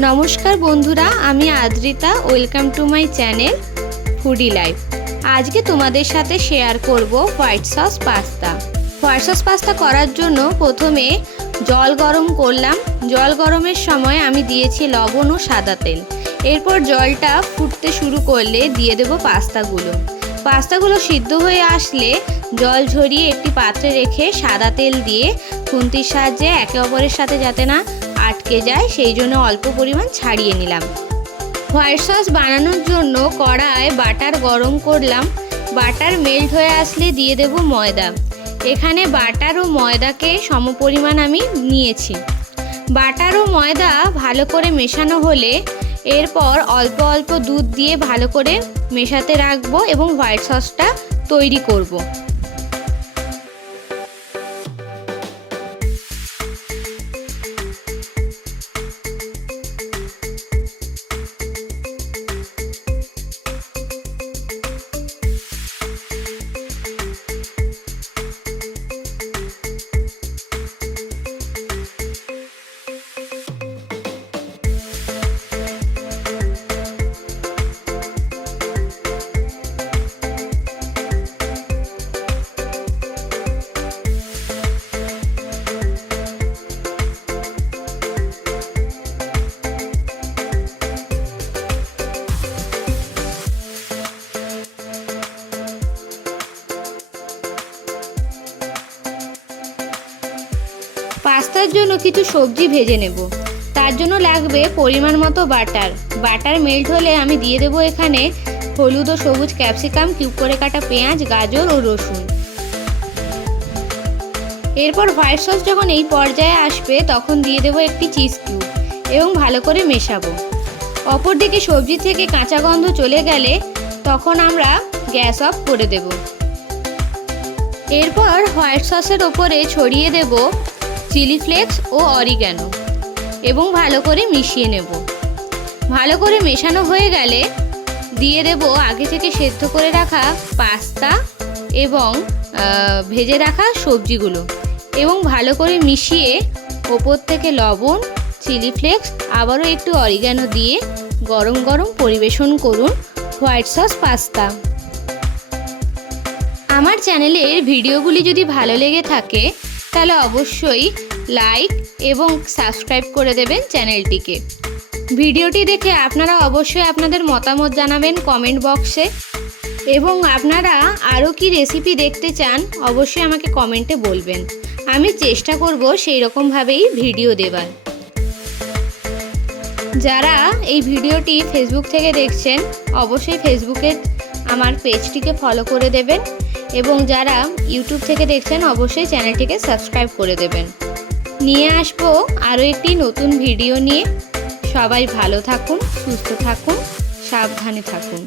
नमस्कार बंधुरा आमी Adrita welcome to my channel Foodie Life. आज के तुम्हादेर साथे शेयर करब white sauce pasta. White sauce pasta करार जोन्नो प्रथमे जल गरम करलाम। जल गरमेर समय आमी दिएछि लवण और सादा तेल। एरपर जलटा फुटते शुरू करले दिए देब पास्तागुलो। पास्तागुलो सिद्ध हये आसले जल झरिए एकटी पात्रे रेखे सादा तेल दिए खुंतिर साहाज्ये एके अपरेर साथे जाते ना आटके जाए सेई जोन्नो अल्प परिमाण छाड़िए निलाम। व्हाइट सस बानानोर जोन्नो कड़ाय बाटार गरम करलाम। बाटार मेल्ट हये आसले दिए देब मयदा। एखाने बाटार और मयदाके समपरिमाण आमी नियेछि। बाटार और मयदा भालो करे मेशानो होले एरपर अल्प अल्प दूध दिए भालो करे मेशाते राखबो एबं व्हाइट ससटा तैरी करब। पास्तार जोन्नो किछु सब्जी भेजे नेब। तार जोन्नो लागबे परिमाण मतो बाटार। बाटार मेल्ट होले आमी दिए देब एखाने हलुद और सबुज क्यापसिकाम, किউব करे काटा पेঁয়াজ, गाजर और रसुन। एरपर व्हाइट सस जखन এই পর্যায়ে আসবে তখন দিয়ে দেব একটি চিজ কিউব এবং ভালো করে মেশাবো। অপরদিকে সবজি থেকে কাঁচা গন্ধ চলে গেলে তখন আমরা গ্যাস অফ করে দেব। এরপর হোয়াইট সসের উপরে ছড়িয়ে দেব চিলি ফ্লেক্স ও অরিগানো এবং ভালো করে মিশিয়ে নেব। ভালো করে মেশানো হয়ে গেলে দিয়ে দেব আগে থেকে সেদ্ধ করে রাখা পাস্তা এবং ভেজে রাখা সবজিগুলো এবং ভালো করে মিশিয়ে ওপর থেকে লবণ, চিলি ফ্লেক্স আবারও একটু অরিগানো দিয়ে গরম গরম পরিবেশন করুন হোয়াইট সস পাস্তা। আমার চ্যানেলের ভিডিওগুলি যদি ভালো লেগে থাকে তাহলে অবশ্যই লাইক এবং সাবস্ক্রাইব করে দেবেন চ্যানেলটিকে। ভিডিওটি দেখে আপনারা অবশ্যই আপনাদের মতামত জানাবেন কমেন্ট বক্সে এবং আপনারা আরও কি রেসিপি দেখতে চান অবশ্যই আমাকে কমেন্টে বলবেন। আমি চেষ্টা করব সেই রকমভাবেই ভিডিও দেবার। যারা এই ভিডিওটি ফেসবুক থেকে দেখছেন অবশ্যই ফেসবুকে আমার পেজটিকে ফলো করে দেবেন এবং যারা ইউটিউব থেকে দেখছেন অবশ্যই চ্যানেলটিকে সাবস্ক্রাইব করে দেবেন। নিয়ে আসবো আরও একটি নতুন ভিডিও নিয়ে। সবাই ভালো থাকুন, সুস্থ থাকুন, সাবধানে থাকুন।